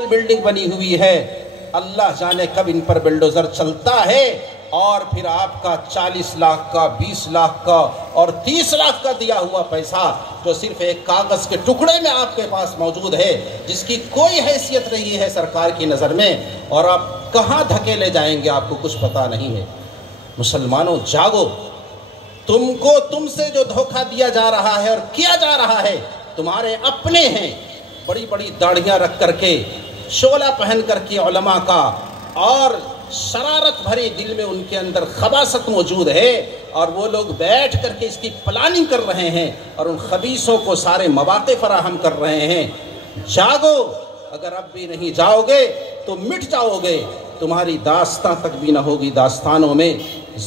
Building بنی ہوئی ہے، اللہ جانے کب ان پر بلڈوزر چلتا ہے اور پھر آپ کا 40 لاکھ کا 20 لاکھ کا اور 30 لاکھ کا دیا ہوا پیسہ جو صرف ایک کاغذ کے ٹکڑے میں آپ کے پاس موجود ہے، جس کی کوئی حیثیت نہیں ہے سرکار کی نظر میں، اور آپ کہاں دھکے لے جائیں گے آپ کو کچھ پتہ نہیں ہے۔ مسلمانوں جاگو، تم سے جو دھوکہ دیا جا رہا ہے اور کیا جا رہا ہے تمہارے اپنے ہیں، بڑی بڑی داڑھیاں رکھ کر کے، شولہ پہن کر کے علماء کا، اور شرارت بھری دل میں ان کے اندر خباثت موجود ہے، اور وہ لوگ بیٹھ کر کے اس کی پلاننگ کر رہے ہیں اور ان خبیثوں کو سارے مواقع فراہم کر رہے ہیں۔ جاگو، اگر اب بھی نہیں جاؤ گے تو مٹ جاؤ گے، تمہاری داستان تک بھی نہ ہوگی داستانوں میں۔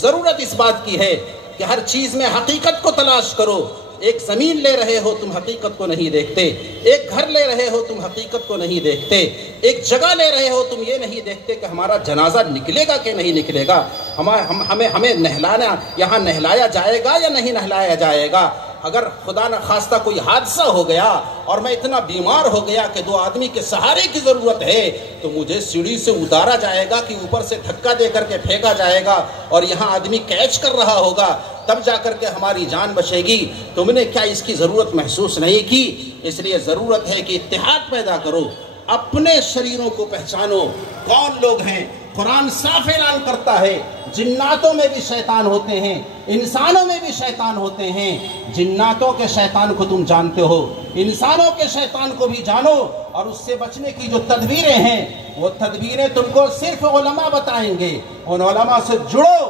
ضرورت اس بات کی ہے کہ ہر چیز میں حقیقت کو تلاش کرو۔ ایک زمین لے رہے ہو تم حقیقت کو نہیں دیکھتے، ایک گھر لے رہے ہو تم حقیقت کو نہیں دیکھتے، ایک جگہ لے رہے ہو تم یہ نہیں دیکھتے کہ ہمارا جنازہ نکلے گا کہ نہیں نکلے گا، ہمیں نہلانا یہاں نہلایا جائے گا یا نہیں نہلایا جائے گا۔ اگر خدا نخواستہ کوئی حادثہ ہو گیا اور میں اتنا بیمار ہو گیا کہ 2 آدمی کے سہارے کی ضرورت ہے تو مجھے سیڑھی سے اتارا جائے گا کہ اوپر سے دھکا دے کر کے پھینکا جائے گا اور یہاں آدمی کیچ کر رہا ہوگا، تب جا کر کے ہماری جان بچے گی۔ تم نے کیا اس کی ضرورت محسوس نہیں کی؟ اس لیے ضرورت ہے کہ اتحاد پیدا کرو، اپنے شریروں کو پہچانو کون لوگ ہیں۔ قرآن صاف اعلان کرتا ہے جناتوں میں بھی شیطان ہوتے ہیں، انسانوں میں بھی شیطان ہوتے ہیں۔ جناتوں کے شیطان کو تم جانتے ہو، انسانوں کے شیطان کو بھی جانو، اور اس سے بچنے کی جو تدبیریں ہیں وہ تدبیریں تم کو صرف علماء بتائیں گے۔ ان علماء سے جڑو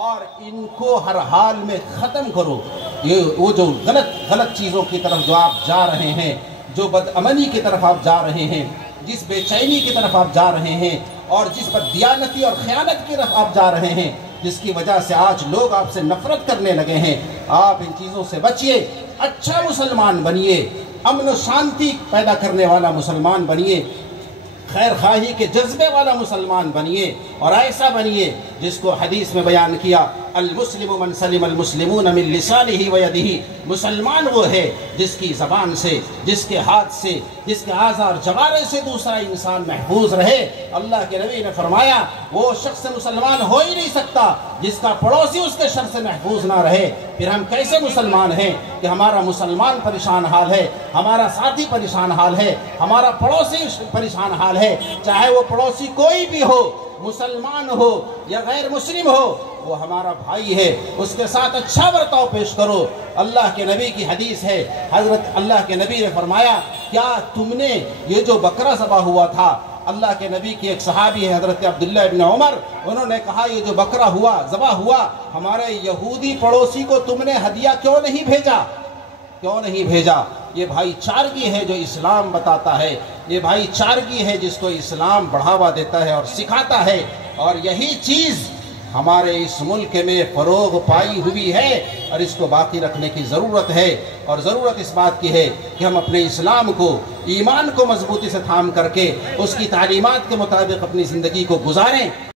اور ان کو ہر حال میں ختم کرو۔ وہ جو غلط چیزوں کی طرف جو آپ جا رہے ہیں، جو بدعملی کی طرف آپ جا رہے ہیں، جس بے چینی کی طرف آپ جا رہے ہیں، اور جس بددیانتی اور خیانت کی طرف آپ جا رہے ہیں، جس کی وجہ سے آج لوگ آپ سے نفرت کرنے لگے ہیں، آپ ان چیزوں سے بچیے، اچھا مسلمان بنیے، امن و شانتی پیدا کرنے والا مسلمان بنیے، خیر خواہی کے جذبے والا مسلمان بنیے، اور ایسا بنیے جس کو حدیث میں بیان کیا، المسلم من سلم المسلمون من لسانہ و یدہ۔ مسلمان وہ ہے جس کی زبان سے، جس کے ہاتھ سے، جس کے اعضاء اور جوارح سے دوسرا انسان محفوظ رہے۔ اللہ کے نبی نے فرمایا وہ شخص مسلمان ہو ہی نہیں سکتا جس کا پڑوسی اس کے شر سے محفوظ نہ رہے۔ پھر ہم کیسے مسلمان ہیں کہ ہمارا مسلمان پریشان حال ہے، ہمارا ساتھی پریشان حال ہے، ہمارا پڑوسی پریشان حال ہے، چاہے وہ پڑوسی کوئی بھی ہو، مسلمان ہو یا غیر مسلم ہو، وہ ہمارا بھائی ہے، اس کے ساتھ اچھا برتاؤ پیش کرو۔ اللہ کے نبی کی حدیث ہے، حضرت اللہ کے نبی نے فرمایا کیا تم نے یہ جو بکرا ذبح ہوا تھا، اللہ کے نبی کی ایک صحابی ہے حضرت عبداللہ ابن عمر، انہوں نے کہا یہ جو بکرا ذبح ہوا ہمارے یہودی پڑوسی کو تم نے ہدیہ کیوں نہیں بھیجا؟ کیوں نہیں بھیجا؟ یہ بھائی چارگی ہے جو اسلام بتاتا ہے، یہ بھائی چارگی ہے جس کو اسلام بڑھاوا دیتا ہے اور سکھاتا ہے، اور یہی چیز ہمارے اس ملک میں فروغ پائی ہوئی ہے، اور اس کو باقی رکھنے کی ضرورت ہے۔ اور ضرورت اس بات کی ہے کہ ہم اپنے اسلام کو، ایمان کو مضبوطی سے تھام کر کے اس کی تعلیمات کے مطابق اپنی زندگی کو گزاریں۔